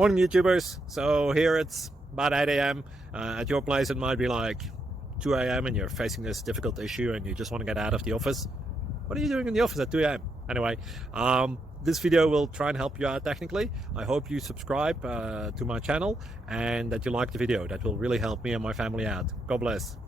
Morning YouTubers. So here it's about 8 a.m. At your place it might be like 2 a.m. and you're facing this difficult issue and you just want to get out of the office. What are you doing in the office at 2 a.m.? Anyway, this video will try and help you out technically. I hope you subscribe to my channel and that you like the video. That will really help me and my family out. God bless.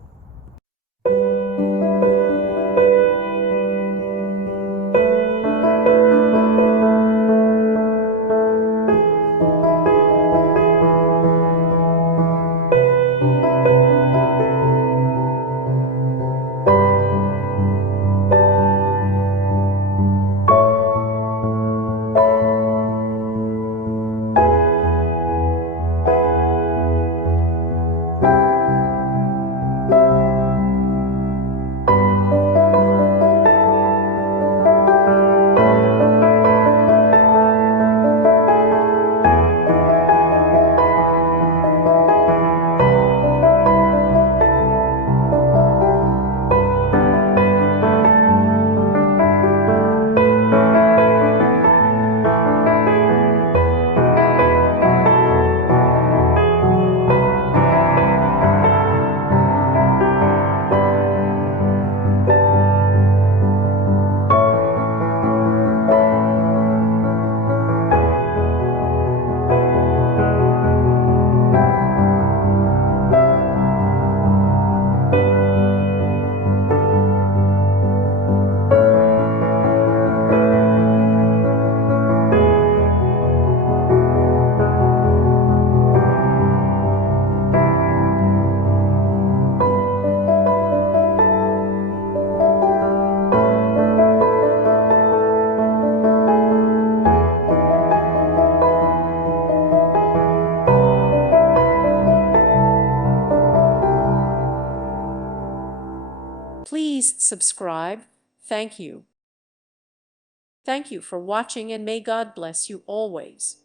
Please subscribe. Thank you. Thank you for watching, and may God bless you always.